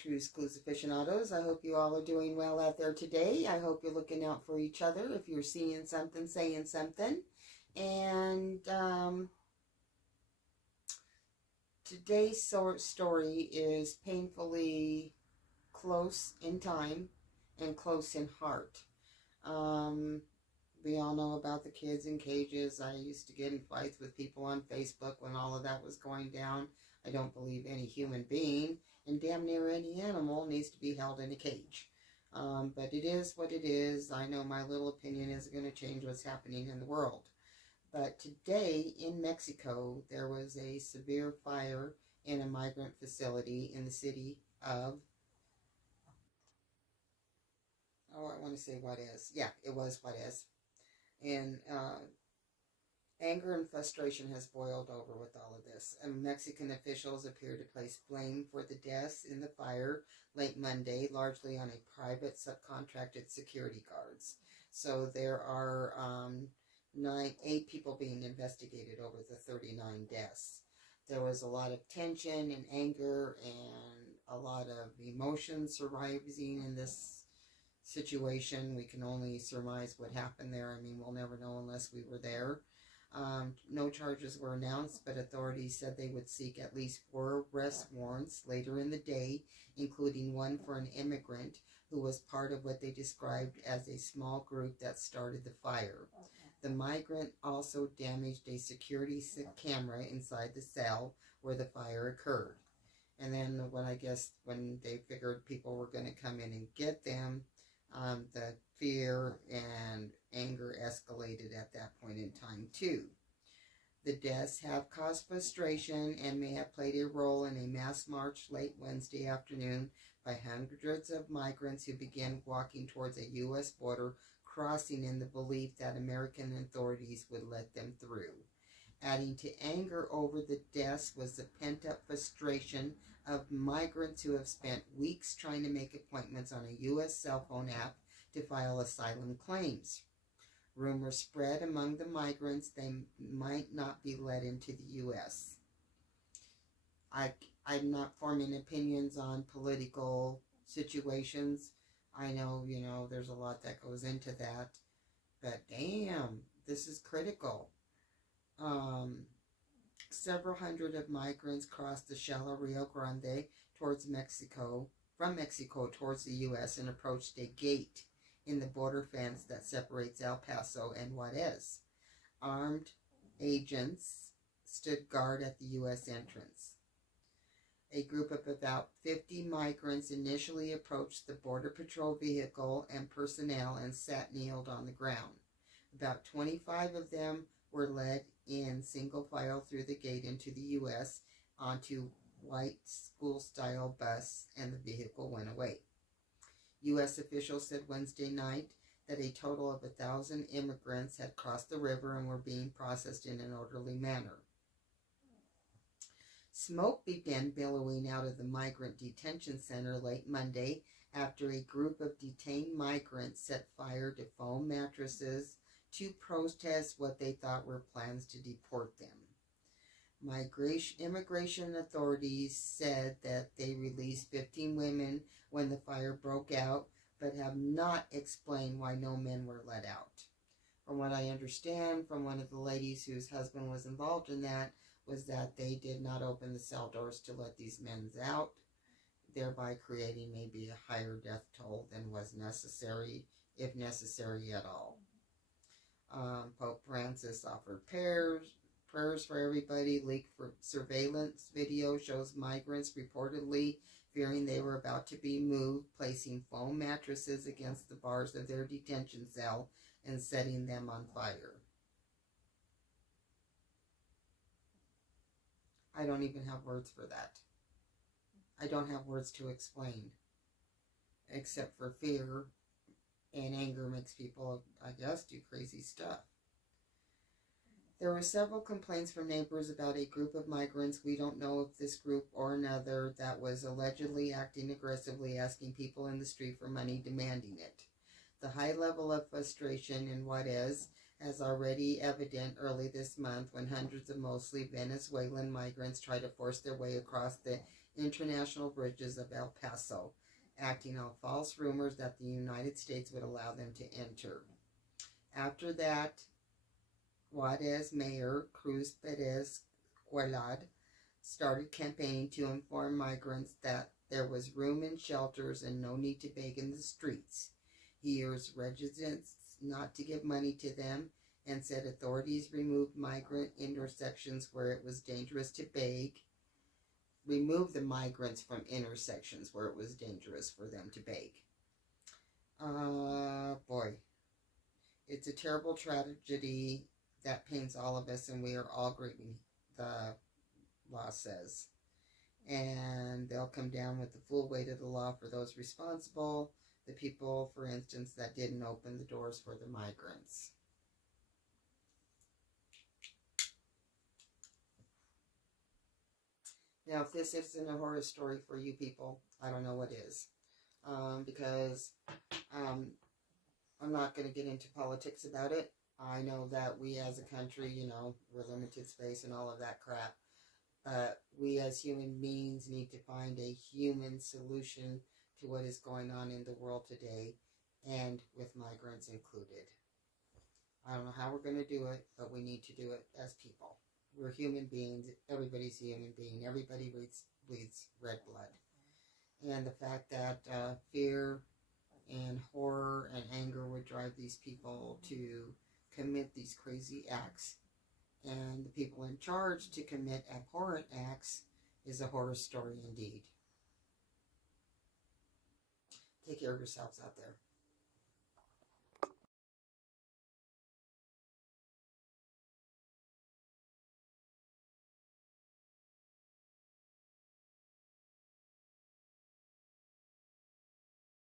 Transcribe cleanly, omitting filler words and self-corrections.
True Exclusive Aficionados. I hope you all are doing well out there today. I hope you're looking out for each other. If you're seeing something, saying something. And today's story is painfully close in time and close in heart. We all know about the kids in cages. I used to get in fights with people on Facebook when all of that was going down. I don't believe any human being and damn near any animal needs to be held in a cage. But it is what it is. I know my little opinion isn't going to change what's happening in the world. But today in Mexico, there was a severe fire in a migrant facility in the city of, I want to say Juarez. Yeah, it was Juarez. And anger and frustration has boiled over with all of this. And Mexican officials appear to place blame for the deaths in the fire late Monday, largely on a private subcontracted security guards. So there are 8 people being investigated over the 39 deaths. There was a lot of tension and anger and a lot of emotions surviving in this situation. We can only surmise what happened there. I mean, we'll never know unless we were there. No charges were announced, but authorities said they would seek at least 4 arrest warrants later in the day, including one for an immigrant who was part of what they described as a small group that started the fire. The migrant also damaged a security camera inside the cell where the fire occurred. And then when they figured people were going to come in and get them, the fear and anger escalated at that point in time too. The deaths have caused frustration and may have played a role in a mass march late Wednesday afternoon by hundreds of migrants who began walking towards a U.S. border crossing in the belief that American authorities would let them through. Adding to anger over the deaths was the pent-up frustration of migrants who have spent weeks trying to make appointments on a U.S. cell phone app to file asylum claims. Rumors spread among the migrants they might not be let into the U.S. I'm not forming opinions on political situations. I know, there's a lot that goes into that. But damn, this is critical. Several hundred of migrants crossed the shallow Rio Grande from Mexico towards the U.S. and approached a gate in the border fence that separates El Paso and Juarez. Armed agents stood guard at the U.S. entrance. A group of about 50 migrants initially approached the Border Patrol vehicle and personnel and kneeled on the ground. About 25 of them were led in single file through the gate into the U.S. onto white school-style bus, and the vehicle went away. U.S. officials said Wednesday night that a total of 1,000 immigrants had crossed the river and were being processed in an orderly manner. Smoke began billowing out of the migrant detention center late Monday after a group of detained migrants set fire to foam mattresses to protest what they thought were plans to deport them. Immigration authorities said that they released 15 women when the fire broke out, but have not explained why no men were let out. From what I understand from one of the ladies whose husband was involved in that, was that they did not open the cell doors to let these men out, thereby creating maybe a higher death toll than was necessary, if necessary at all. Pope Francis offered prayers for everybody. Leaked for surveillance video shows migrants reportedly fearing they were about to be moved, placing foam mattresses against the bars of their detention cell and setting them on fire. I don't even have words for that. I don't have words to explain, except for fear and anger makes people, I guess, do crazy stuff. There were several complaints from neighbors about a group of migrants. We don't know if this group or another that was allegedly acting aggressively, asking people in the street for money, demanding it. The high level of frustration in Juarez as already evident early this month when hundreds of mostly Venezuelan migrants tried to force their way across the international bridges of El Paso, acting on false rumors that the United States would allow them to enter. After that, Juarez Mayor Cruz Perez Guelad started campaigning to inform migrants that there was room in shelters and no need to beg in the streets. He urged residents not to give money to them and said authorities removed migrant intersections where it was dangerous to beg. Remove the migrants from intersections where it was dangerous for them to beg. Boy. It's a terrible tragedy that pains all of us, and we are all grieving, the law says. And they'll come down with the full weight of the law for those responsible, the people, for instance, that didn't open the doors for the migrants. Now, if this isn't a horror story for you people, I don't know what is. Because I'm not going to get into politics about it. I know that we as a country, we're limited space and all of that crap. But we as human beings need to find a human solution to what is going on in the world today, and with migrants included. I don't know how we're going to do it, but we need to do it as people. We're human beings. Everybody's a human being. Everybody bleeds red blood. And the fact that fear and horror and anger would drive these people to commit these crazy acts, and the people in charge to commit abhorrent acts, is a horror story indeed. Take care of yourselves out there.